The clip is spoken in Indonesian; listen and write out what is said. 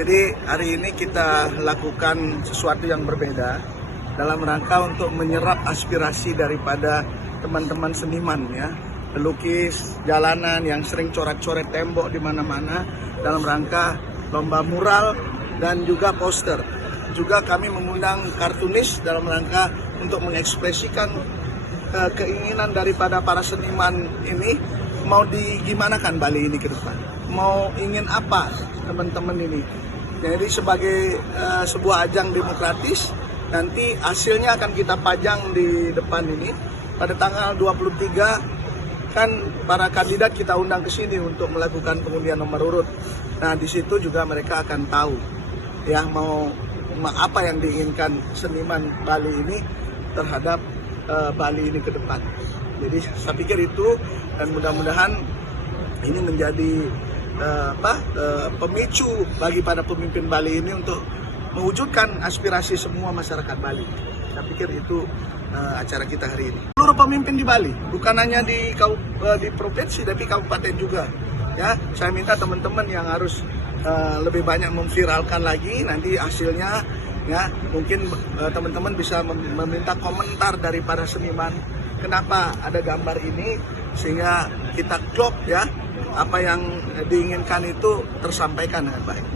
Jadi hari ini kita lakukan sesuatu yang berbeda dalam rangka untuk menyerap aspirasi daripada teman-teman seniman ya, pelukis jalanan yang sering coret-coret tembok di mana-mana dalam rangka lomba mural dan juga poster. Juga kami mengundang kartunis dalam rangka untuk mengekspresikan keinginan daripada para seniman ini mau digimanakan Bali ini ke depan. Mau ingin apa teman-teman ini. Jadi sebagai sebuah ajang demokratis, nanti hasilnya akan kita pajang di depan ini. Pada tanggal 23 kan para kandidat kita undang ke sini untuk melakukan pengundian nomor urut. Nah di situ juga mereka akan tahu ya mau apa yang diinginkan seniman Bali ini terhadap Bali ini ke depan. Jadi saya pikir itu, dan mudah-mudahan ini menjadi pemicu bagi para pemimpin Bali ini untuk mewujudkan aspirasi semua masyarakat Bali. Saya pikir itu acara kita hari ini. Seluruh pemimpin di Bali, bukan hanya di provinsi tapi kabupaten juga. Ya, saya minta teman-teman yang harus lebih banyak memviralkan lagi nanti hasilnya. Ya, mungkin teman-teman bisa meminta komentar dari para seniman kenapa ada gambar ini sehingga kita klop ya apa yang diinginkan itu tersampaikan dengan baik.